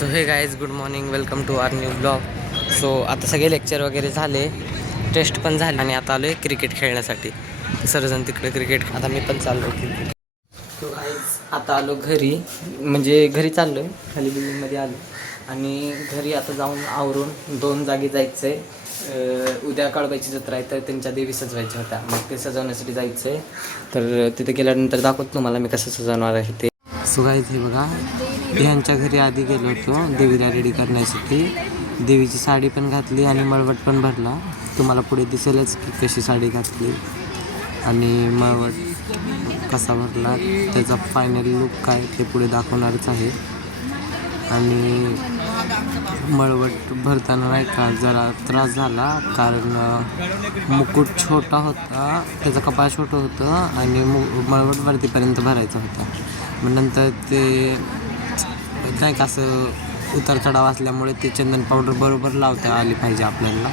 So hey guys good morning, welcome to our new blog. So आता सगळे lecture वगैरे झाले, टेस्ट पण झाले आणि आता आलो आहे क्रिकेट खेळण्यासाठी. सर्वजण तिकडे क्रिकेट, आता मी पण चाललो क्रिकेट. सो गाईज आता आलो घरी, म्हणजे घरी चाललो आहे, खाली बिल्डिंगमध्ये आलो आणि घरी आता जाऊन आवरून 2 जागी जायचं आहे. उद्या काळबाईची जत्रा आहे तर त्यांच्या देवी सजवायच्या होत्या, मग ते सजवण्यासाठी जायचं आहे. तर तिथे गेल्यानंतर दाखवतो तुम्हाला मी कसं सजवणार आहे ते. सो गाईज हे बघा, ह्यांच्या घरी आधी गेलो होतो देवीला रेडी करण्यासाठी. देवीची साडी पण घातली आणि मळवट पण भरला. तुम्हाला पुढे दिसेलच की कशी साडी घातली आणि मळवट कसा भरला, त्याचा फायनल लुक काय ते पुढे दाखवणारच आहे. आणि मळवट भरताना नाही का जरा त्रास झाला, कारण मुकुट छोटा होता, त्याचं कपाळ छोटं होतं आणि मळवट वरतीपर्यंत भरायचं होतं. मग नंतर ते नाही का असं उतार चढाव असल्यामुळे ते चंदन पावडर बरोबर लावता आली पाहिजे आपल्याला,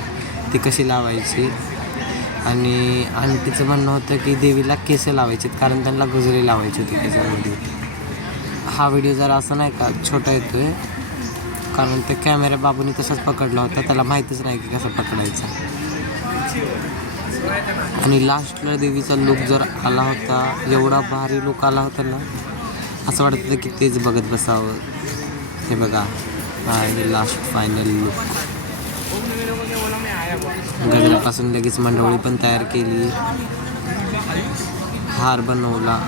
ती कशी लावायची. आणि आंटीचं म्हणणं होतं की देवीला केस लावायचे, कारण त्यांना गजरे लावायचे होते केसामध्ये. हा व्हिडिओ जरा असं नाही का छोटा येतो आहे, कारण ते कॅमेरा बाबूने तसाच पकडला होता, त्याला माहीतच नाही की कसं पकडायचा. आणि लास्टला देवीचा लुक जर आला होता, एवढा भारी लुक आला होता ना, असं वाटत होतं की तेच बघत बसावं. हे बघा, हा आहे लास्ट फायनल लुक. गजऱ्यापासून लगेच मंडोळी पण तयार केली, हार बनवला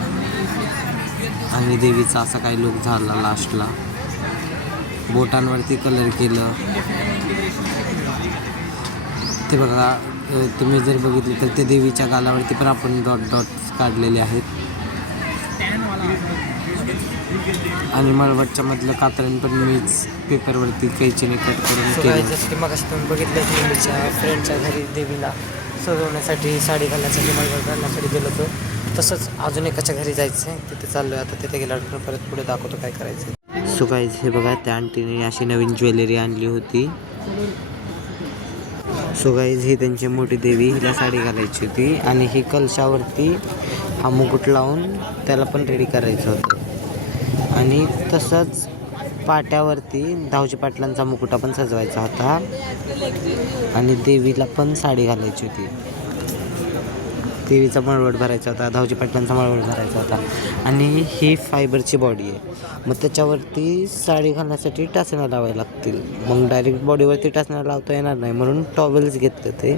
आणि देवीचा असा काही लुक झाला. लास्टला बोटांवरती कलर केलं. ते बघा, तुम्ही जर बघितलं तर ते देवीच्या गालावरती पण आपण डॉट डॉट्स काढलेले आहेत. आणि मळवटच्या मधलं कात्रण पण मीच पेपरवरती कैचीने कट करून केलं. जसं की मग तुम्ही बघितलं की मीच्या फ्रेंडच्या घरी देवीला सजवण्यासाठी साडी घालण्यासाठी मळवट घालण्यासाठी गेलो होतो, तसंच अजून एकाच्या घरी जायचं आहे, तिथे चाललो आहे. आता तिथे गेल्यावर परत पुढे दाखवतो काय करायचं. सो गाईज हे बघा, त्या आंटीने अशी नवीन ज्वेलरी आणली होती. सो गाईज ही त्यांची मोठी देवी, हिला साडी घालायची होती आणि ही कलशावरती हा मुकुट लावून त्याला पण रेडी करायचं होतं. आणि तसंच पाट्यावरती धावजी पाटलांचा मुकुटा पण सजवायचा होता आणि देवीला पण साडी घालायची होती. देवीचा मळवट भरायचा होता, धावजी पाटलांचा मळवट भरायचा होता. आणि ही फायबरची बॉडी आहे, मग त्याच्यावरती साडी घालण्यासाठी टाचण्या लावायला लागतील. मग डायरेक्ट बॉडीवरती टाचण्या लावता येणार नाही, म्हणून टॉवेल्स घेतलं ते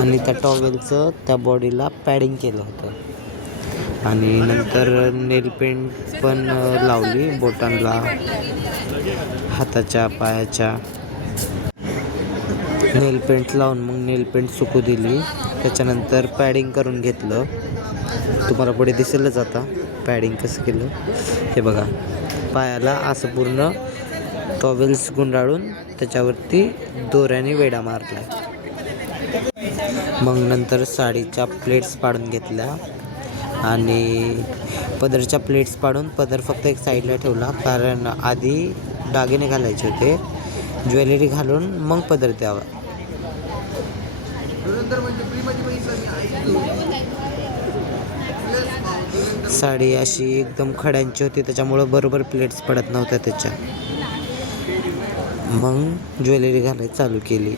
आणि त्या टॉवेलचं त्या बॉडीला पॅडिंग केलं होतं. आणि नंतर नेल पेंट पण लावली बोटांना, हाताच्या पायाच्या. नेल पेंट लावून मग नेल पेंट सुकू दिली. त्याच्यानंतर पॅडिंग करून घेतलं. तुम्हाला पुढे दिसेलच आता पॅडिंग कसं केलं. हे बघा, पायाला असं पूर्ण टॉवेल्स गुंडाळून त्याच्यावरती दोऱ्याने वेडा मारला. मग नंतर साडीच्या प्लेट्स पाडून घेतल्या आणि पदरच्या प्लेट्स पाडून पदर फक्त एक साईडला ठेवला, कारण आधी दागिने घालायचे होते. ज्वेलरी घालून मग पदर द्यावा. साडी अशी एकदम खड्यांची होती, त्याच्यामुळं बरोबर प्लेट्स पडत नव्हत्या त्याच्या. मग ज्वेलरी घालायला चालू केली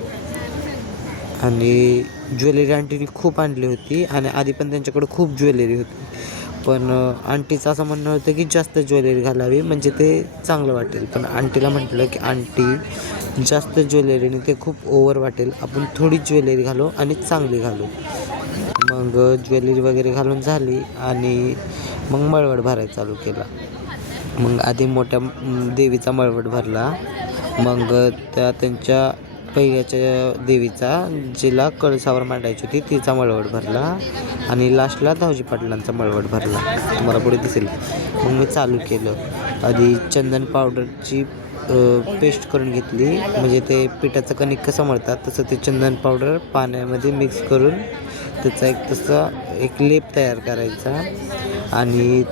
आणि ज्वेलरी आंटीने खूप आणली होती आणि आधी पण त्यांच्याकडे खूप ज्वेलरी होती. पण आंटीचं असं म्हणणं होतं की जास्त ज्वेलरी घालावी, म्हणजे ते चांगलं वाटेल. पण आंटीला म्हटलं की आंटी, जास्त ज्वेलरीने ते खूप ओव्हर वाटेल, आपण थोडी ज्वेलरी घालू आणि चांगली घालू. मग ज्वेलरी वगैरे घालून झाली आणि मग मळवट भरायला चालू केला. मग आधी मोठ्या देवीचा मळवट भरला, मग त्या त्यांच्या पहिल्याच्या देवीचा, जिला कळसावर मांडायची होती, तिचा मळवट भरला आणि लास्टला धावजी पाटलांचा मळवट भरला. तुम्हाला पुढे दिसेल. मग मी चालू केलं. आधी चंदन पावडरची पेस्ट करून घेतली, म्हणजे ते पिठाचं कणिक कसं मळतात तसं ते चंदन पावडर पाण्यामध्ये मिक्स करून त्याचा एक लेप तयार करायचा. आणि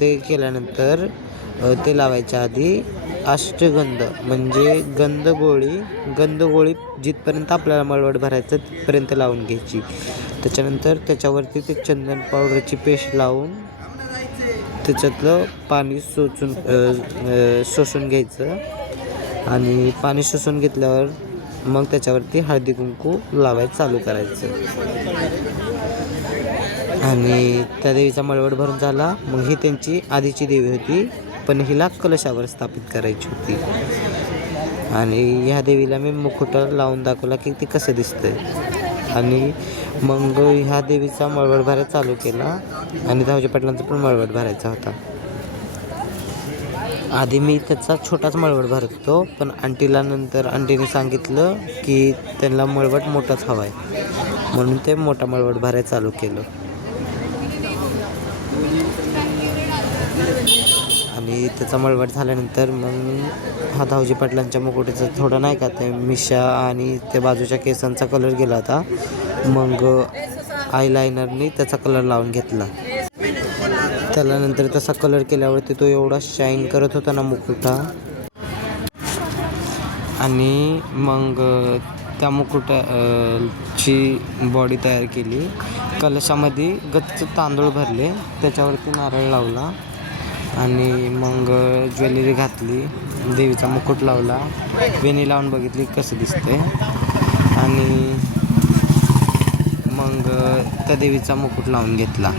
ते केल्यानंतर ते लावायच्या आधी अष्टगंध, म्हणजे गंधगोळी जिथपर्यंत आपल्याला मळवट भरायचं तिथपर्यंत लावून घ्यायची. त्याच्यानंतर त्याच्यावरती ते चंदन पावडरची पेस्ट लावून त्याच्यातलं पाणी शोषून घ्यायचं आणि पाणी शोषून घेतल्यावर मग त्याच्यावरती हळदी कुंकू लावायचं चालू करायचं. आणि त्या देवीचा मळवट भरून झाला. मग ही त्यांची आधीची देवी होती, पण हिला कलशावर स्थापित करायची होती. आणि ह्या देवीला मी मुकुट लावून दाखवला की ती कसं दिसतंय. आणि मग ह्या देवीचा मळवट भरायला चालू केला आणि धावजी पाटलांचा पण मळवट भरायचा होता. आधी मी त्याचा छोटाच मळवट भरत होतो, पण आंटीने सांगितलं की त्यांना मळवट मोठाच हवा आहे, म्हणून ते मोठा मळवट भरायला चालू केलं. आणि त्याचा मळवट झाल्यानंतर मग हा धावजी पाटलांच्या मुकुटाचं थोडं नाही का ते मिशा आणि त्या बाजूच्या केसांचा कलर गेला होता. मग आयलायनरनी त्याचा कलर लावून घेतला. त्याला नंतर तसा कलर केल्यावरती तो एवढा शाईन करत होता ना मुकुटा. आणि मग त्या मुकुटाची बॉडी तयार केली. कलशामध्ये गच्च तांदूळ भरले, त्याच्यावरती नारळ लावला आणि मग ज्वेलरी घातली, देवीचा मुकुट लावला, वेणी लावून बघितली कसं दिसते. आणि मग त्या देवीचा मुकुट लावून घेतला.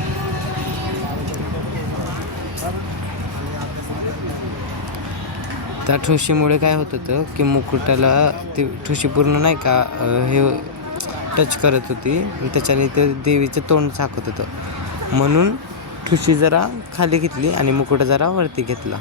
त्या ठुशीमुळे काय होत होतं की मुकुटाला ती ठुशी पूर्ण नाही का हे टच करत होती, त्याच्याने ते देवीचं तोंड झाकत होतं. म्हणून ठुशी जरा खाली घेतली आणि मुकुट जरा वरती घेतला.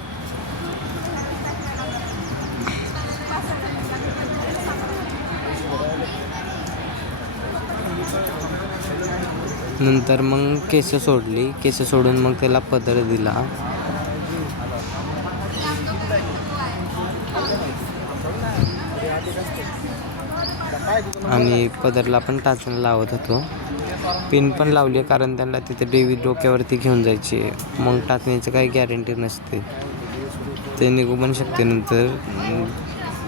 नंतर मग केस सोडली. केस सोडून मग त्याला पदर दिला. आणि पदरला पण टाचणी लावत होतो. पिन पण लावली कारण त्यांना तिथे देवी डोक्यावरती घेऊन जायची. मग टाचणीचं काही गॅरंटी नसते, ते निघू पण शकते नंतर,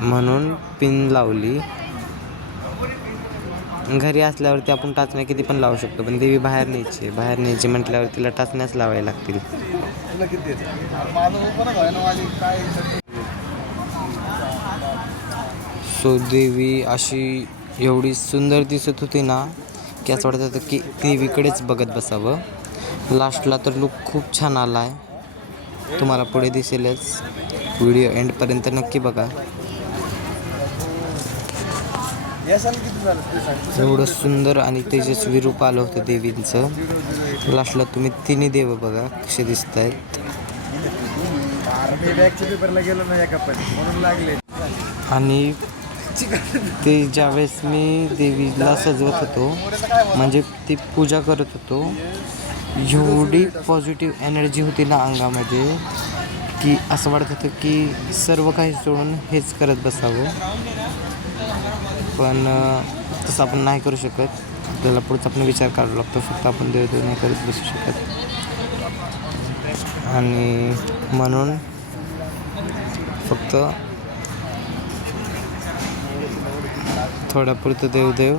म्हणून पिन लावली. घरी असल्यावरती आपण टाचण्या किती पण लावू शकतो, पण देवी बाहेर न्यायची म्हटल्यावर तिला टाचण्याच लावायला लागतील. सो देवी अशी एवढी सुंदर दिसत होती ना की असं वाटत होतं की देवीकडेच बघत बसावं. लास्टला तर लुक खूप छान आला आहे, तुम्हाला पुढे दिसेलच. व्हिडिओ एंडपर्यंत नक्की बघा. एवढं सुंदर आणि तेजस्वी रूप आलं होतं देवींचं. लास्टला तुम्ही तिन्ही देव बघा कसे दिसत आहेत. आणि ते ज्यावेळेस मी देवीला सजवत होतो, म्हणजे ती पूजा करत होतो, एवढी पॉझिटिव्ह एनर्जी होती ना अंगामध्ये की असं वाटत होतं की सर्व काही सोडून हेच करत बसावं. पण तसं आपण नाही करू शकत, आपल्याला पुढचा पण विचार करावा लागतो. फक्त आपण देव नाही करत बसू शकत. आणि म्हणून फक्त थोड्यापुरतं देव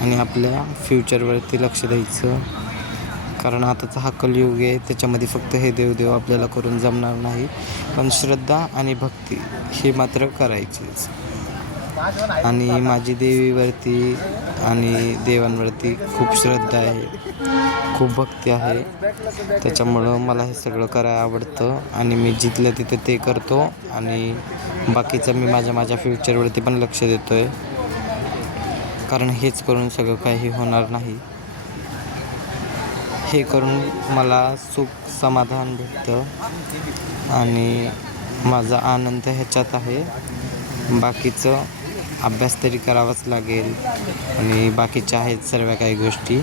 आणि आपल्या फ्युचरवरती लक्ष द्यायचं. कारण आताचा हा कलियुग आहे, त्याच्यामध्ये फक्त हे देव आपल्याला करून जमणार नाही, पण श्रद्धा आणि भक्ती हे मात्र करायचीच. आणि माझी देवीवरती आणि देवांवरती खूप श्रद्धा आहे, खूप भक्ती आहे. त्याच्यामुळं मला हे सगळं करायला आवडतं आणि मी जिथलं तिथं ते करतो. आणि बाकीचं मी माझ्या फ्युचरवरती पण लक्ष देतो आहे, कारण हेच करून सगळं काही होणार नाही. हे करून मला सुख समाधान भेटतं आणि माझा आनंद ह्याच्यात आहे. बाकीचं अभ्यास तरी करावाच लागेल आणि बाकीच्या आहेत सर्व काही गोष्टी,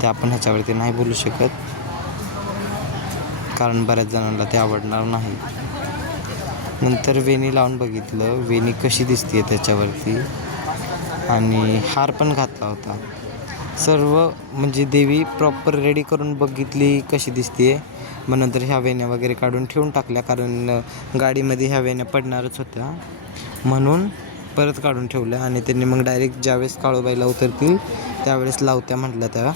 त्या आपण ह्याच्यावरती नाही बोलू शकत, कारण बऱ्याच जणांना ते आवडणार नाही. नंतर वेणी लावून बघितलं, वेणी कशी दिसते त्याच्यावरती, आणि हार पण घातला होता. सर्व म्हणजे देवी प्रॉपर रेडी करून बघितली कशी दिसते. मग नंतर ह्या वेण्या वगैरे काढून ठेवून टाकल्या, कारण गाडीमध्ये ह्या वेण्या पडणारच होत्या, म्हणून परत काढून ठेवल्या. आणि त्यांनी मग डायरेक्ट ज्यावेळेस काळूबाईला उतरतील त्यावेळेस लावत्या म्हटलं त्या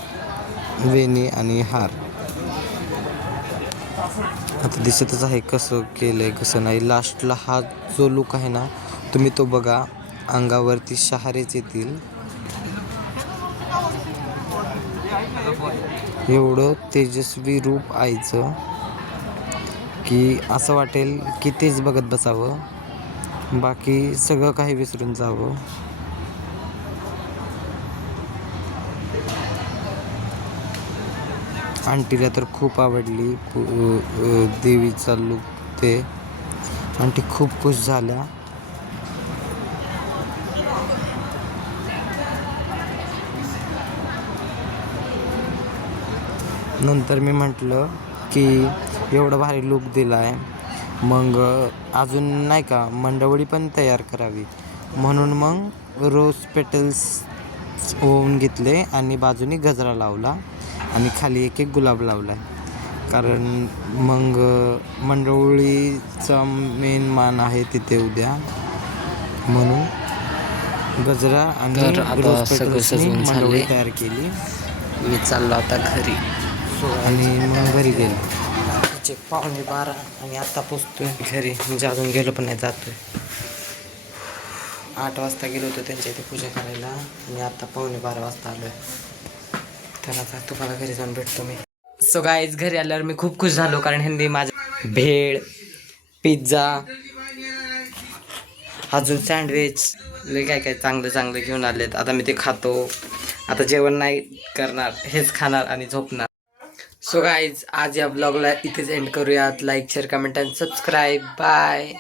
वेणी आणि हार. आता दिसतच आहे कसं केलं आहे कसं नाही. लास्टला हा जो लुक आहे ना तुम्ही तो बघा, अंगावरती शहारेच येतील. एवढं तेजस्वी रूप आईचं की असं वाटेल की तेच बघत बसावं, बाकी सगळं काही विसरून जावं. आंटीला तर खूप आवडली देवीचा लूक ते. आंटी खूप खुश झाल्या. नंतर मी म्हटलं की एवढा भारी लूक दिला आहे, मग अजून नाही का मंडवळी पण तयार करावी. म्हणून मग रोज पेटल्स ओवून घेतले आणि बाजूनी गजरा लावला आणि खाली एक गुलाब लावला. कारण मग मंडवळीचा मेन मान आहे तिथे उद्या, म्हणून गजरा आणि रोज पेटल्सनी मंडवळी तयार केली. मी चाललो आता घरी. आणि मग घरी गेलो. 11:45 आणि आता पोचतोय घरी. म्हणजे अजून गेलो पण नाही, जातोय. 8 वाजता गेलो होतो त्यांच्या इथे पूजा करायला आणि आता 11:45 वाजता आलोय. तर आता तुम्हाला घरी जाऊन भेटतो मी. सो गाईज, घरी आल्यावर मी खूप खुश झालो कारण ह्यांनी माझ्या भेळ, पिझ्झा, अजून सँडविच लय काय काय चांगलं चांगलं घेऊन आलेत. आता मी ते खातो. आता जेवण नाही करणार, हेच खाणार आणि झोपणार. सो गाईज, आज या ब्लॉगला इथेच एंड करूयात. लाईक, शेअर, कमेंट आणि सबस्क्राईब. बाय.